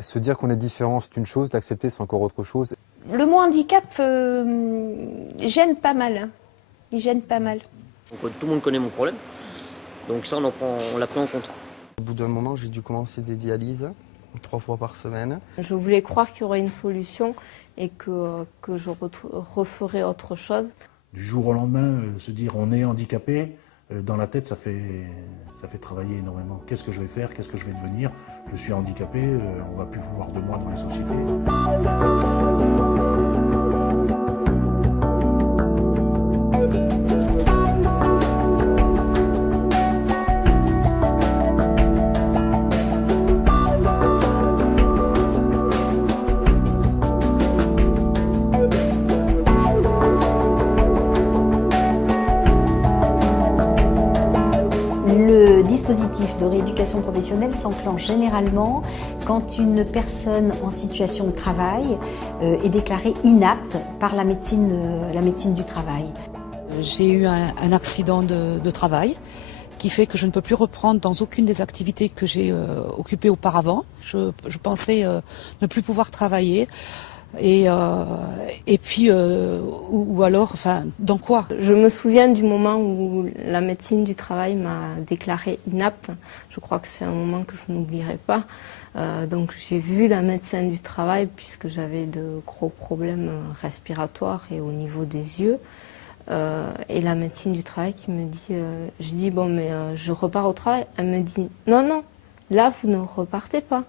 Se dire qu'on est différent, c'est une chose, l'accepter, c'est encore autre chose. Le mot handicap gêne pas mal. Hein. Il gêne pas mal. Donc, tout le monde connaît mon problème, donc ça on l'a pris en compte. Au bout d'un moment, j'ai dû commencer des dialyses 3 fois par semaine. Je voulais croire qu'il y aurait une solution et que je referais autre chose. Du jour au lendemain, se dire on est handicapé, dans la tête ça fait travailler énormément. Qu'est-ce que je vais faire? Qu'est-ce que je vais devenir? Je suis handicapé, on va plus vouloir de moi dans les sociétés. Le dispositif de rééducation professionnelle s'enclenche généralement quand une personne en situation de travail est déclarée inapte par la médecine du travail. J'ai eu un accident de travail qui fait que je ne peux plus reprendre dans aucune des activités que j'ai occupées auparavant. Je pensais ne plus pouvoir travailler. Et puis, ou alors, enfin, dans quoi? Je me souviens du moment où la médecine du travail m'a déclarée inapte. Je crois que c'est un moment que je n'oublierai pas. Donc j'ai vu la médecin du travail puisque j'avais de gros problèmes respiratoires et au niveau des yeux. Et la médecine du travail qui me dit, je dis bon mais je repars au travail. Elle me dit non, là vous ne repartez pas.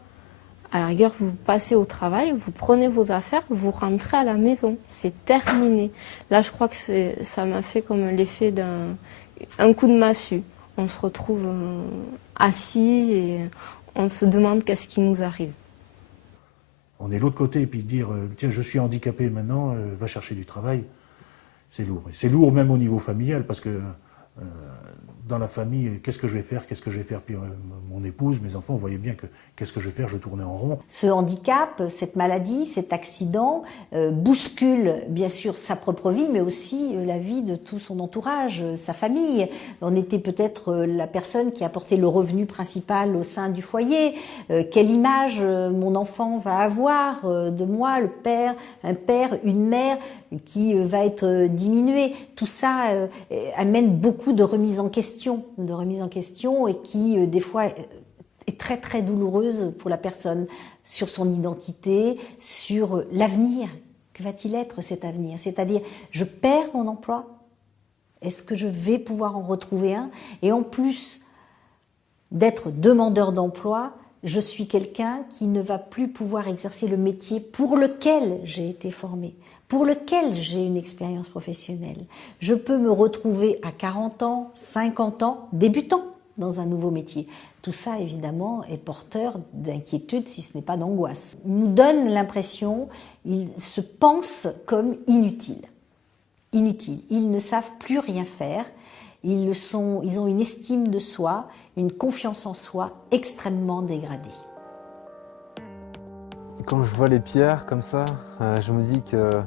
À la rigueur, vous passez au travail, vous prenez vos affaires, vous rentrez à la maison. C'est terminé. Là, je crois que ça m'a fait comme l'effet d'un coup de massue. On se retrouve assis et on se demande qu'est-ce qui nous arrive. On est de l'autre côté et puis dire tiens, je suis handicapé maintenant, va chercher du travail, c'est lourd. Et c'est lourd même au niveau familial parce que dans la famille, qu'est-ce que je vais faire? Puis mon épouse, mes enfants, vous voyez bien que qu'est-ce que je vais faire? Je tournais en rond. Ce handicap, cette maladie, cet accident bouscule bien sûr sa propre vie, mais aussi la vie de tout son entourage, sa famille. On était peut-être la personne qui apportait le revenu principal au sein du foyer. Quelle image mon enfant va avoir de moi, le père, un père, une mère qui va être diminuée. Tout ça amène beaucoup de remise en question et qui des fois est très très douloureuse pour la personne sur son identité, sur l'avenir. Que va-t-il être cet avenir? C'est-à-dire, je perds mon emploi, est-ce que je vais pouvoir en retrouver un? Et en plus d'être demandeur d'emploi, je suis quelqu'un qui ne va plus pouvoir exercer le métier pour lequel j'ai été formée, pour lequel j'ai une expérience professionnelle. Je peux me retrouver à 40 ans, 50 ans, débutant dans un nouveau métier. Tout ça, évidemment, est porteur d'inquiétude, si ce n'est pas d'angoisse. Ils nous donnent l'impression, ils se pensent comme inutiles. Inutiles. Ils ne savent plus rien faire. Ils ont une estime de soi, une confiance en soi extrêmement dégradée. Quand je vois les pierres comme ça, je me dis que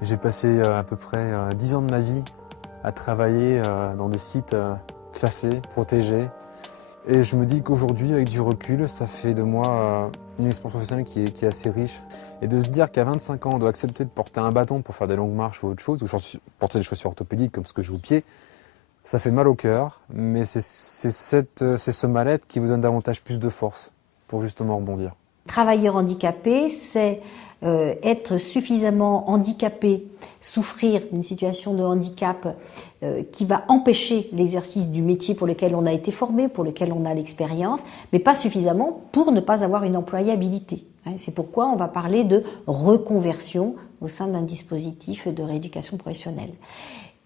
j'ai passé à peu près 10 ans de ma vie à travailler dans des sites classés, protégés. Et je me dis qu'aujourd'hui, avec du recul, ça fait de moi une expérience professionnelle qui est assez riche. Et de se dire qu'à 25 ans, on doit accepter de porter un bâton pour faire des longues marches ou autre chose, ou porter des chaussures orthopédiques comme ce que j'ai au pied, ça fait mal au cœur, mais c'est ce mal-être qui vous donne davantage plus de force pour justement rebondir. Travailleur handicapé, c'est être suffisamment handicapé, souffrir d'une situation de handicap qui va empêcher l'exercice du métier pour lequel on a été formé, pour lequel on a l'expérience, mais pas suffisamment pour ne pas avoir une employabilité. C'est pourquoi on va parler de reconversion au sein d'un dispositif de rééducation professionnelle.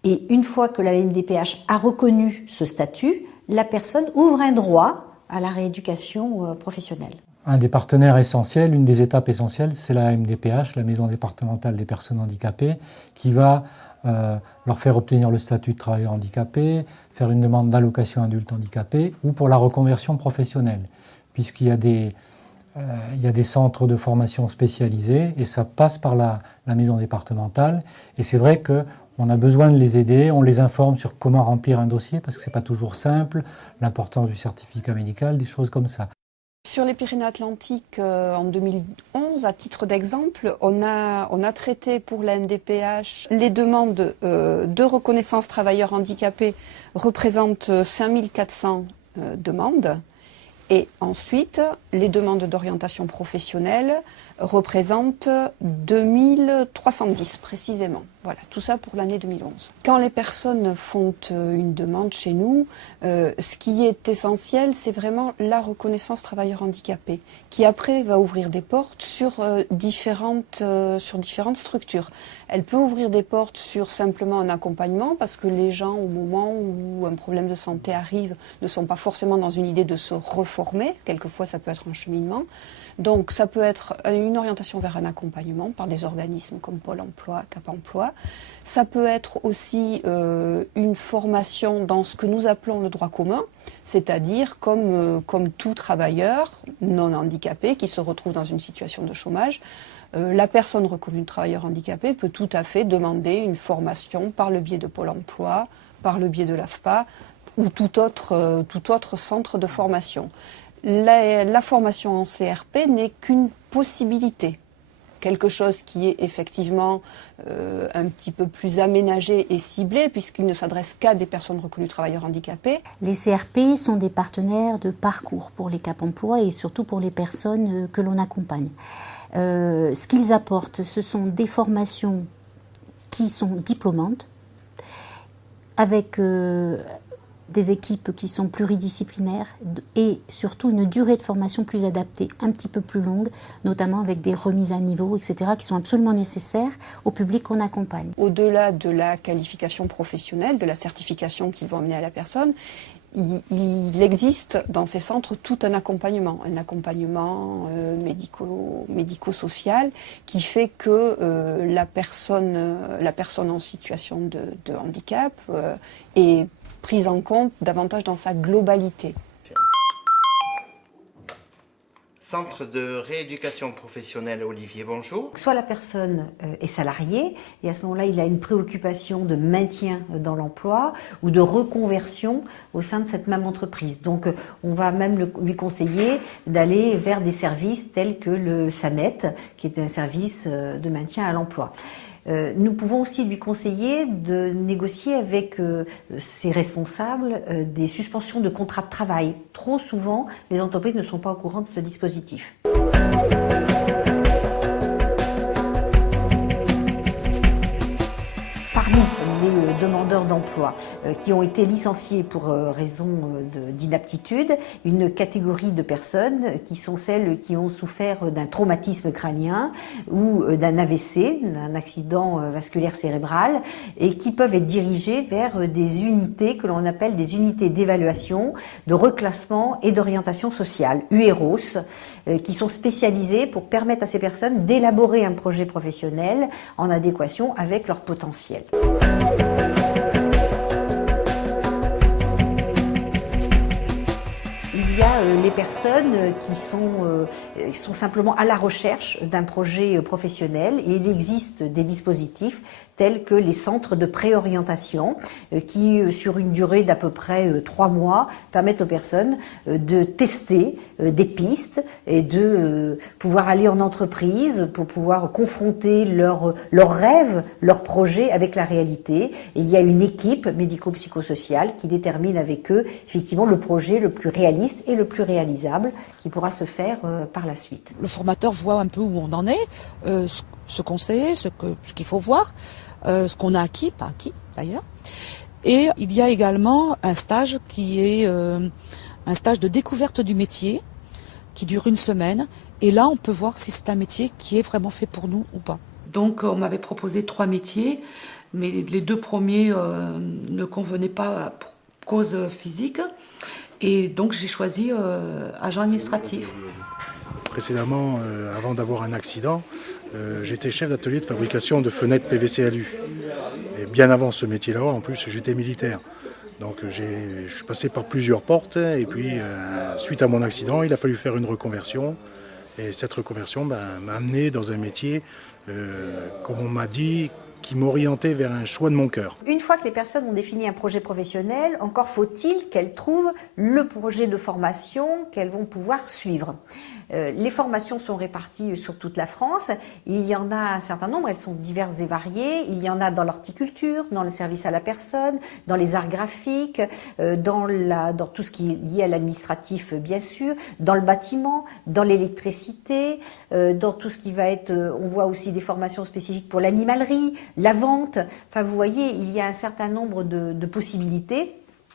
Et une fois que la MDPH a reconnu ce statut, la personne ouvre un droit à la rééducation professionnelle. Un des partenaires essentiels, une des étapes essentielles, c'est la MDPH, la Maison départementale des personnes handicapées, qui va leur faire obtenir le statut de travailleur handicapé, faire une demande d'allocation adulte handicapé ou pour la reconversion professionnelle, puisqu'il y a des centres de formation spécialisés et ça passe par la maison départementale. Et c'est vrai qu'on a besoin de les aider, on les informe sur comment remplir un dossier parce que ce n'est pas toujours simple, l'importance du certificat médical, des choses comme ça. Je Sur les Pyrénées-Atlantiques, en 2011, à titre d'exemple, on a traité pour la MDPH les demandes de reconnaissance travailleurs handicapés représentent 5400 demandes. Et ensuite, les demandes d'orientation professionnelle représentent 2310 précisément. Voilà, tout ça pour l'année 2011. Quand les personnes font une demande chez nous, ce qui est essentiel, c'est vraiment la reconnaissance travailleur handicapé, qui après va ouvrir des portes sur différentes structures. Elle peut ouvrir des portes sur simplement un accompagnement, parce que les gens, au moment où un problème de santé arrive, ne sont pas forcément dans une idée de se reformer. Quelquefois, ça peut être un cheminement. Donc, ça peut être une orientation vers un accompagnement par des organismes comme Pôle emploi, Cap emploi. Ça peut être aussi une formation dans ce que nous appelons le droit commun, c'est-à-dire comme tout travailleur non handicapé qui se retrouve dans une situation de chômage, la personne reconnue travailleur handicapé peut tout à fait demander une formation par le biais de Pôle emploi, par le biais de l'AFPA ou tout autre centre de formation. La formation en CRP n'est qu'une possibilité, quelque chose qui est effectivement un petit peu plus aménagé et ciblé, puisqu'il ne s'adresse qu'à des personnes reconnues travailleurs handicapés. Les CRP sont des partenaires de parcours pour les Cap emploi et surtout pour les personnes que l'on accompagne. Ce qu'ils apportent, ce sont des formations qui sont diplômantes, avec des équipes qui sont pluridisciplinaires et surtout une durée de formation plus adaptée, un petit peu plus longue, notamment avec des remises à niveau, etc., qui sont absolument nécessaires au public qu'on accompagne. Au-delà de la qualification professionnelle, de la certification qu'ils vont amener à la personne, il existe dans ces centres tout un accompagnement médico-social qui fait que la personne en situation de handicap est prise en compte davantage dans sa globalité. Centre de rééducation professionnelle Olivier, bonjour. Soit la personne est salariée et à ce moment-là, il a une préoccupation de maintien dans l'emploi ou de reconversion au sein de cette même entreprise. Donc, on va même lui conseiller d'aller vers des services tels que le SAMET, qui est un service de maintien à l'emploi. Nous pouvons aussi lui conseiller de négocier avec ses responsables des suspensions de contrats de travail. Trop souvent, les entreprises ne sont pas au courant de ce dispositif. Parmi les demandeurs d'emploi qui ont été licenciés pour raison d'inaptitude, une catégorie de personnes qui sont celles qui ont souffert d'un traumatisme crânien ou d'un AVC, d'un accident vasculaire cérébral, et qui peuvent être dirigées vers des unités que l'on appelle des unités d'évaluation, de reclassement et d'orientation sociale, UEROS, qui sont spécialisées pour permettre à ces personnes d'élaborer un projet professionnel en adéquation avec leur potentiel. Il y a les personnes qui sont simplement à la recherche d'un projet professionnel et il existe des dispositifs tels que les centres de préorientation qui, sur une durée d'à peu près 3 mois, permettent aux personnes de tester des pistes et de pouvoir aller en entreprise pour pouvoir confronter leurs rêves, leurs projets avec la réalité. Et il y a une équipe médico-psychosociale qui détermine avec eux effectivement le projet le plus réaliste et le plus réalisable qui pourra se faire par la suite. Le formateur voit un peu où on en est, ce qu'on sait, ce qu'il faut voir, ce qu'on a acquis, pas acquis d'ailleurs. Et il y a également un stage qui est un stage de découverte du métier qui dure 1 semaine. Et là, on peut voir si c'est un métier qui est vraiment fait pour nous ou pas. Donc, on m'avait proposé 3 métiers, mais les 2 premiers ne convenaient pas pour cause physique. Et donc, j'ai choisi agent administratif. Précédemment, avant d'avoir un accident, j'étais chef d'atelier de fabrication de fenêtres PVC alu. Et bien avant ce métier-là, en plus, j'étais militaire. Donc je suis passé par plusieurs portes et puis suite à mon accident, il a fallu faire une reconversion. Et cette reconversion m'a amené dans un métier, comme on m'a dit, qui m'orientait vers un choix de mon cœur. Une fois que les personnes ont défini un projet professionnel, encore faut-il qu'elles trouvent le projet de formation qu'elles vont pouvoir suivre. Les formations sont réparties sur toute la France. Il y en a un certain nombre, elles sont diverses et variées. Il y en a dans l'horticulture, dans le service à la personne, dans les arts graphiques, dans tout ce qui est lié à l'administratif bien sûr, dans le bâtiment, dans l'électricité, dans tout ce qui va être, on voit aussi des formations spécifiques pour l'animalerie, la vente. Enfin vous voyez, il y a un certain nombre de possibilités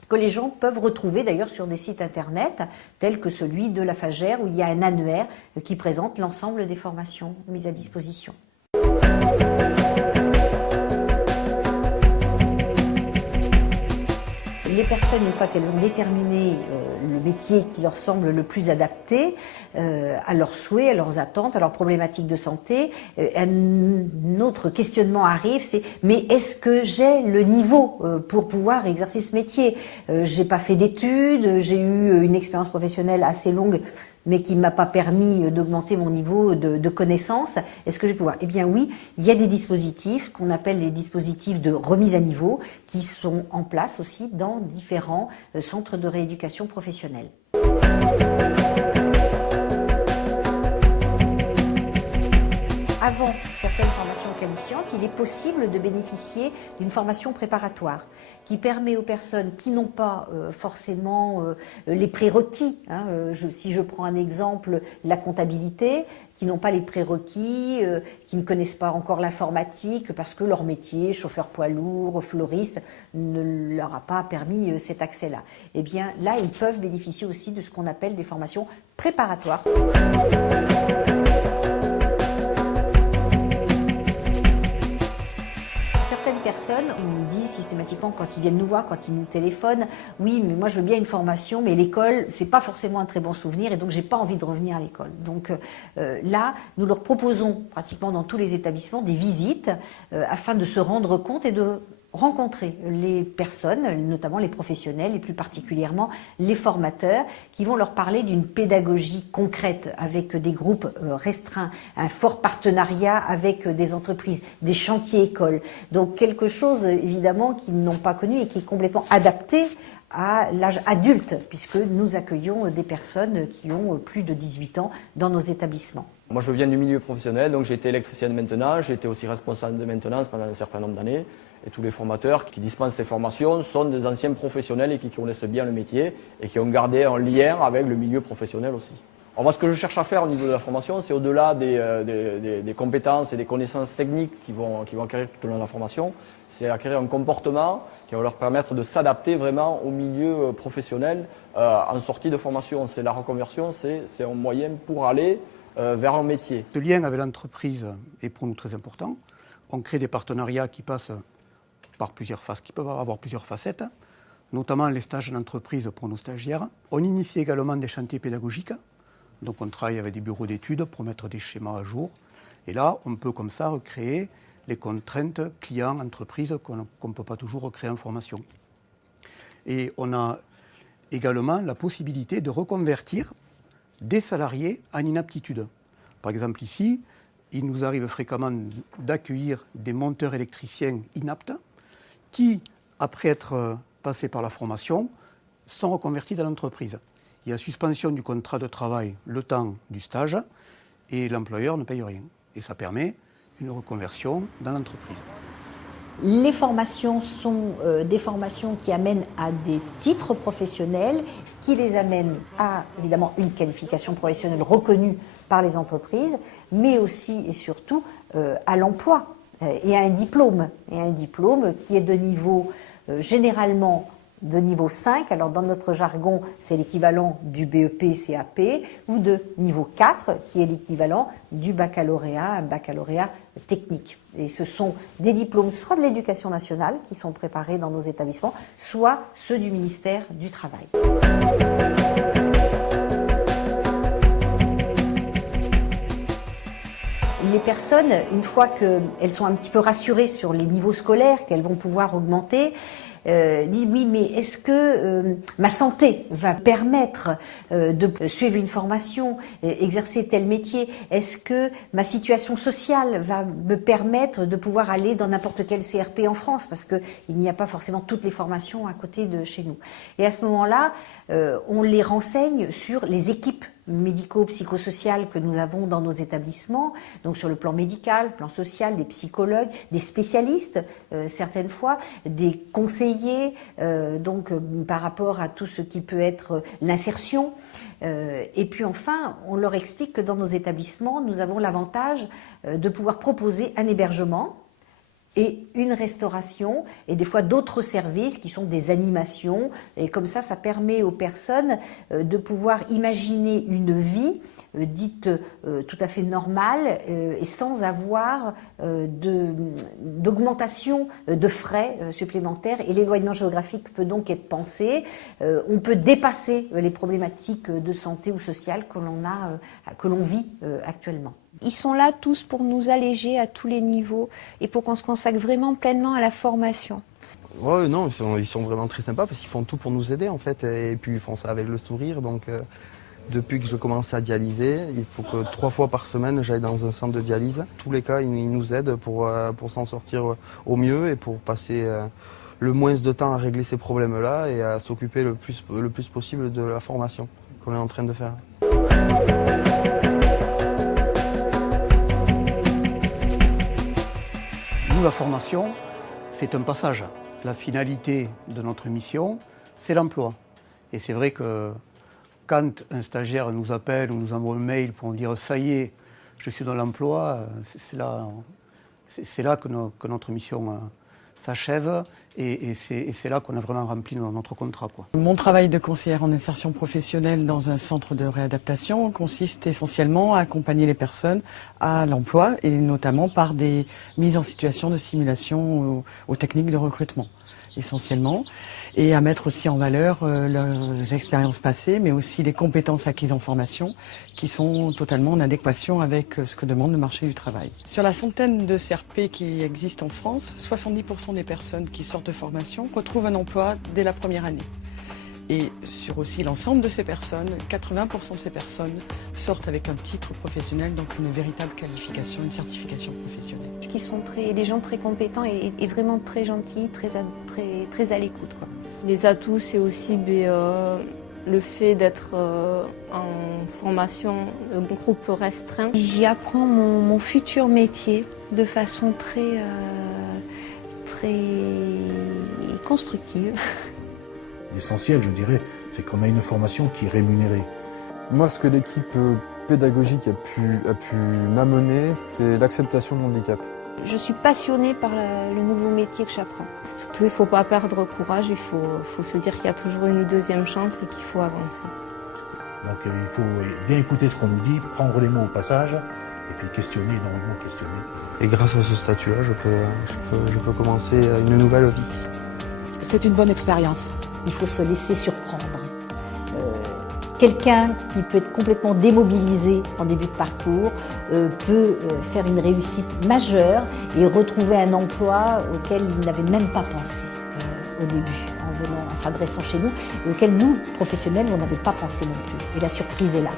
que les gens peuvent retrouver d'ailleurs sur des sites internet tels que celui de la Fagère où il y a un annuaire qui présente l'ensemble des formations mises à disposition. Les personnes, une fois qu'elles ont déterminé le métier qui leur semble le plus adapté à leurs souhaits, à leurs attentes, à leurs problématiques de santé, un autre questionnement arrive, c'est mais est-ce que j'ai le niveau pour pouvoir exercer ce métier? J'ai pas fait d'études, j'ai eu une expérience professionnelle assez longue, mais qui ne m'a pas permis d'augmenter mon niveau de connaissance. Est-ce que je vais pouvoir? Eh bien oui, il y a des dispositifs qu'on appelle les dispositifs de remise à niveau qui sont en place aussi dans différents centres de rééducation professionnelle. Avant certaines formations qualifiantes, il est possible de bénéficier d'une formation préparatoire qui permet aux personnes qui n'ont pas forcément les prérequis, si je prends un exemple, la comptabilité, qui n'ont pas les prérequis, qui ne connaissent pas encore l'informatique parce que leur métier, chauffeur poids lourd, fleuriste, ne leur a pas permis cet accès-là. Eh bien là, ils peuvent bénéficier aussi de ce qu'on appelle des formations préparatoires. Personnes, on nous dit systématiquement quand ils viennent nous voir, quand ils nous téléphonent, oui mais moi je veux bien une formation mais l'école c'est pas forcément un très bon souvenir et donc j'ai pas envie de revenir à l'école. Donc là nous leur proposons pratiquement dans tous les établissements des visites afin de se rendre compte et de rencontrer les personnes, notamment les professionnels et plus particulièrement les formateurs qui vont leur parler d'une pédagogie concrète avec des groupes restreints, un fort partenariat avec des entreprises, des chantiers écoles. Donc quelque chose évidemment qu'ils n'ont pas connu et qui est complètement adapté à l'âge adulte puisque nous accueillons des personnes qui ont plus de 18 ans dans nos établissements. Moi je viens du milieu professionnel, donc j'ai été électricien de maintenance, j'ai été aussi responsable de maintenance pendant un certain nombre d'années. Et tous les formateurs qui dispensent ces formations sont des anciens professionnels et qui connaissent bien le métier et qui ont gardé un lien avec le milieu professionnel aussi. Alors moi, ce que je cherche à faire au niveau de la formation, c'est au-delà des compétences et des connaissances techniques qui vont acquérir tout au long de la formation, c'est acquérir un comportement qui va leur permettre de s'adapter vraiment au milieu professionnel en sortie de formation. C'est la reconversion, c'est un moyen pour aller vers un métier. Ce lien avec l'entreprise est pour nous très important. On crée des partenariats qui passent par plusieurs phases, qui peuvent avoir plusieurs facettes, notamment les stages d'entreprise pour nos stagiaires. On initie également des chantiers pédagogiques, donc on travaille avec des bureaux d'études pour mettre des schémas à jour. Et là, on peut comme ça recréer les contraintes clients-entreprises qu'on ne peut pas toujours recréer en formation. Et on a également la possibilité de reconvertir des salariés en inaptitude. Par exemple ici, il nous arrive fréquemment d'accueillir des monteurs électriciens inaptes qui, après être passés par la formation, sont reconvertis dans l'entreprise. Il y a suspension du contrat de travail le temps du stage et l'employeur ne paye rien. Et ça permet une reconversion dans l'entreprise. Les formations sont des formations qui amènent à des titres professionnels, qui les amènent à, évidemment, une qualification professionnelle reconnue par les entreprises, mais aussi et surtout à l'emploi et à un diplôme qui est de niveau généralement de niveau 5, alors dans notre jargon c'est l'équivalent du BEP CAP, ou de niveau 4 qui est l'équivalent du baccalauréat, un baccalauréat technique. Et ce sont des diplômes soit de l'éducation nationale qui sont préparés dans nos établissements, soit ceux du ministère du Travail. Les personnes, une fois qu'elles sont un petit peu rassurées sur les niveaux scolaires qu'elles vont pouvoir augmenter, disent oui, mais est-ce que ma santé va permettre de suivre une formation, exercer tel métier? Est-ce que ma situation sociale va me permettre de pouvoir aller dans n'importe quel CRP en France? Parce qu'il n'y a pas forcément toutes les formations à côté de chez nous. Et à ce moment-là, on les renseigne sur les équipes médico-psychosociales que nous avons dans nos établissements, donc sur le plan médical, plan social, des psychologues, des spécialistes, certaines fois, des conseillers, donc par rapport à tout ce qui peut être l'insertion. Et puis enfin, on leur explique que dans nos établissements, nous avons l'avantage de pouvoir proposer un hébergement et une restauration, et des fois d'autres services qui sont des animations. Et comme ça permet aux personnes de pouvoir imaginer une vie dite tout à fait normale et sans avoir d'augmentation de frais supplémentaires. Et l'éloignement géographique peut donc être pensé. On peut dépasser les problématiques de santé ou sociales que l'on vit actuellement. Ils sont là tous pour nous alléger à tous les niveaux et pour qu'on se consacre vraiment pleinement à la formation. Ouais, non, ils sont vraiment très sympas parce qu'ils font tout pour nous aider en fait. Et puis ils font ça avec le sourire. Donc depuis que je commence à dialyser, il faut que 3 fois par semaine j'aille dans un centre de dialyse. Tous les cas, ils nous aident pour s'en sortir au mieux et pour passer le moins de temps à régler ces problèmes-là et à s'occuper le plus possible de la formation qu'on est en train de faire. La formation, c'est un passage. La finalité de notre mission, c'est l'emploi. Et c'est vrai que quand un stagiaire nous appelle ou nous envoie un mail pour nous dire « ça y est, je suis dans l'emploi », c'est là que notre mission s'achève et c'est là qu'on a vraiment rempli notre contrat, quoi. Mon travail de conseillère en insertion professionnelle dans un centre de réadaptation consiste essentiellement à accompagner les personnes à l'emploi et notamment par des mises en situation de simulation aux techniques de recrutement essentiellement, et à mettre aussi en valeur leurs expériences passées, mais aussi les compétences acquises en formation qui sont totalement en adéquation avec ce que demande le marché du travail. Sur la centaine de CRP qui existent en France, 70% des personnes qui sortent de formation retrouvent un emploi dès la première année. Et sur aussi l'ensemble de ces personnes, 80% de ces personnes sortent avec un titre professionnel, donc une véritable qualification, une certification professionnelle. Qui sont des gens très compétents et vraiment très gentils, très à l'écoute, quoi. Les atouts, c'est aussi le fait d'être en formation de groupe restreint. J'y apprends mon futur métier de façon très constructive. L'essentiel, je dirais, c'est qu'on a une formation qui est rémunérée. Moi, ce que l'équipe pédagogique a pu m'amener, c'est l'acceptation de mon handicap. Je suis passionnée par le nouveau métier que j'apprends. Surtout, il ne faut pas perdre courage, il faut se dire qu'il y a toujours une deuxième chance et qu'il faut avancer. Donc il faut bien écouter ce qu'on nous dit, prendre les mots au passage, et puis questionner, énormément questionner. Et grâce à ce statut-là, je peux commencer une nouvelle vie. C'est une bonne expérience. Il faut se laisser surprendre. Quelqu'un qui peut être complètement démobilisé en début de parcours peut faire une réussite majeure et retrouver un emploi auquel il n'avait même pas pensé au début, en s'adressant chez nous, et auquel nous, professionnels, on n'avait pas pensé non plus. Et la surprise est là.